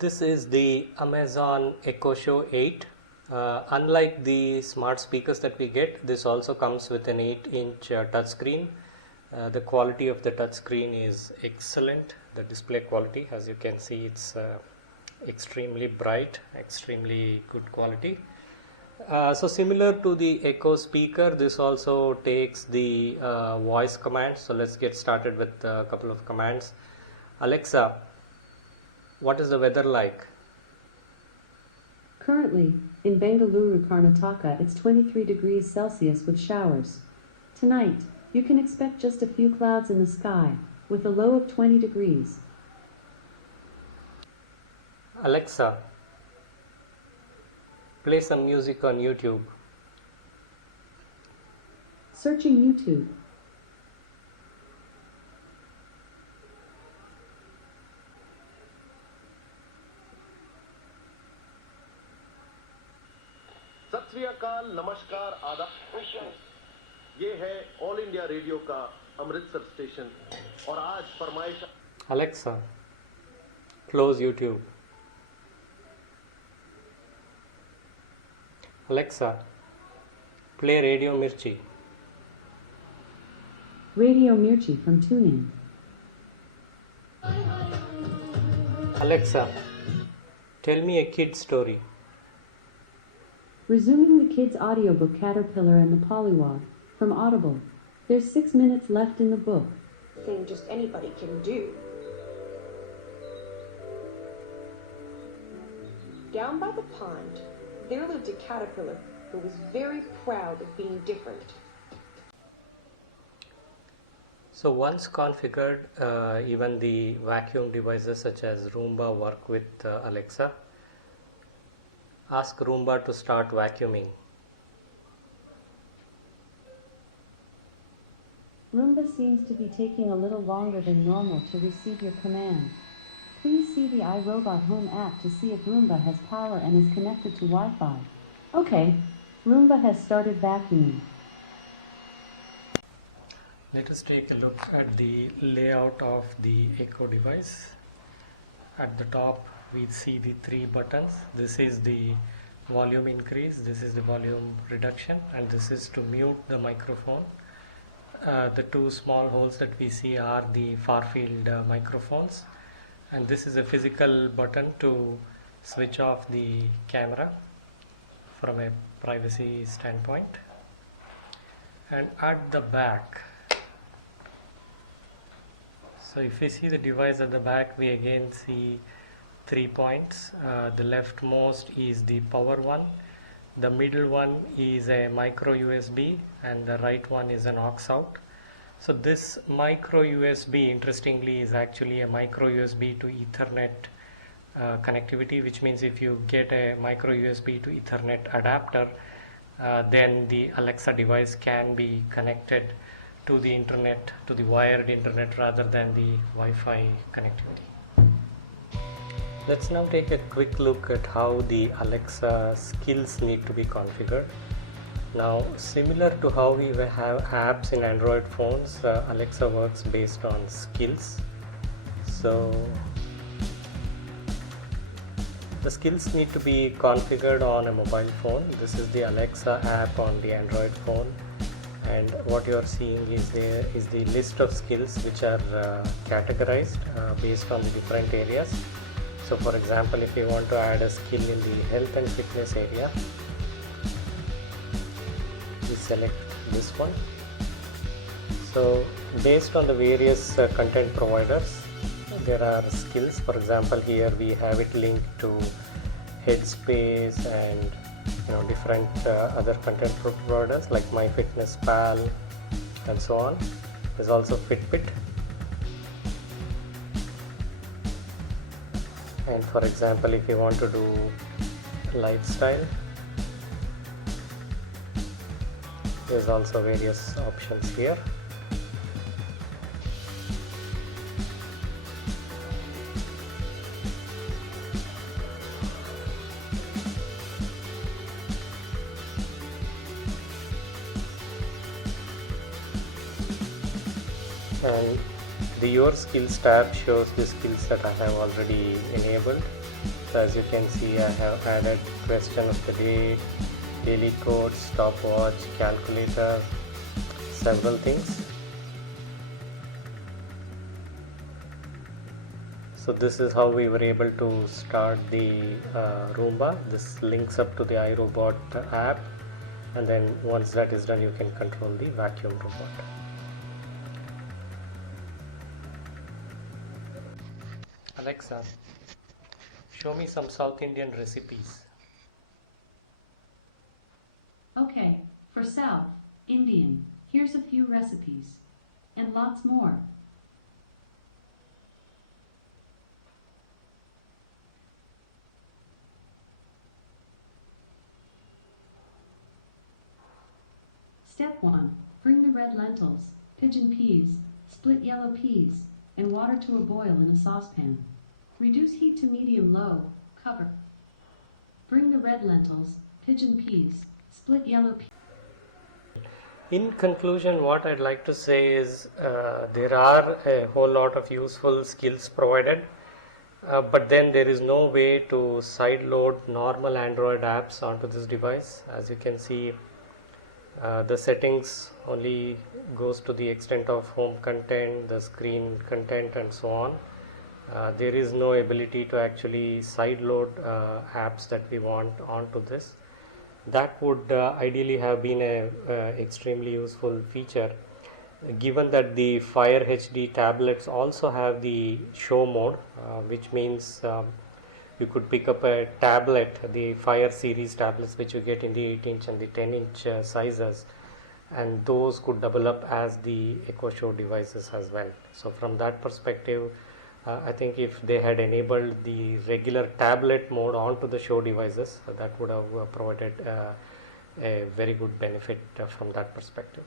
This is the Amazon Echo Show 8. Unlike the smart speakers that we get, this also comes with an 8-inch touchscreen. The quality of the touchscreen is excellent. The display quality, as you can see, it's extremely bright, extremely good quality. So similar to the Echo speaker, this also takes the voice commands. So let's get started with a couple of commands. Alexa, what is the weather like? Currently, in Bengaluru, Karnataka, it's 23 degrees Celsius with showers. Tonight, you can expect just a few clouds in the sky, with a low of 20 degrees. Alexa, play some music on YouTube. Searching YouTube. सत श्री अकाल, नमस्कार, आदाब। ये है all India radio का Amritsar station और आज फरमाइश। Alexa, close YouTube. Alexa, play Radio Mirchi. Radio Mirchi from TuneIn. Alexa, tell me a kid story. Resuming the kids' audiobook Caterpillar and the Pollywog from Audible. There's 6 minutes left in the book. Thing just anybody can do. Down by the pond, there lived a caterpillar who was very proud of being different. So once configured, even the vacuum devices such as Roomba work with Alexa. Ask Roomba to start vacuuming. Roomba seems to be taking a little longer than normal to receive your command. Please see the iRobot Home app to see if Roomba has power and is connected to Wi-Fi. Okay, Roomba has started vacuuming. Let us take a look at the layout of the Echo device. At the top we see the 3 buttons. This is the volume increase, this is the volume reduction, and this is to mute the microphone. The 2 small holes that we see are the far field microphones, and this is a physical button to switch off the camera from a privacy standpoint. And at the back, so if we see the device at the back, we again see 3 points. The leftmost is the power one, the middle one is a micro USB, and the right one is an aux out. So this micro USB, interestingly, is actually a micro USB to Ethernet connectivity, which means if you get a micro USB to Ethernet adapter, then the Alexa device can be connected to the internet, to the wired internet, rather than the Wi-Fi connectivity. Let's now take a quick look at how the Alexa skills need to be configured. Now, similar to how we have apps in Android phones, Alexa works based on skills. So the skills need to be configured on a mobile phone. This is the Alexa app on the Android phone, and what you are seeing is the list of skills which are categorized based on the different areas. So for example, if you want to add a skill in the health and fitness area, we select this one. So based on the various content providers, there are skills. For example, here we have it linked to Headspace and different other content providers like MyFitnessPal and so on. There's also Fitbit. And for example, if you want to do lifestyle, there's also various options here. And the Your Skills tab shows the skills that I have already enabled. So as you can see, I have added question of the day, daily code, stopwatch, calculator, several things. So this is how we were able to start the Roomba. This links up to the iRobot app, and then once that is done, you can control the vacuum robot. Alexa, show me some South Indian recipes. Okay, for South Indian, here's a few recipes. And lots more. Step 1. Bring the red lentils, pigeon peas, split yellow peas, and water to a boil in a saucepan. Reduce heat to medium-low, cover. Bring the red lentils, pigeon peas, split yellow peas. In conclusion, what I'd like to say is there are a whole lot of useful skills provided, but then there is no way to sideload normal Android apps onto this device. As you can see, the settings only goes to the extent of home content, the screen content, and so on. There is no ability to actually sideload apps that we want onto this. That would ideally have been a extremely useful feature, given that the Fire HD tablets also have the show mode, which means you could pick up a tablet, the Fire series tablets which you get in the 8-inch and the 10-inch sizes, and those could double up as the Echo Show devices as well. So from that perspective, I think if they had enabled the regular tablet mode onto the show devices, that would have provided a very good benefit from that perspective.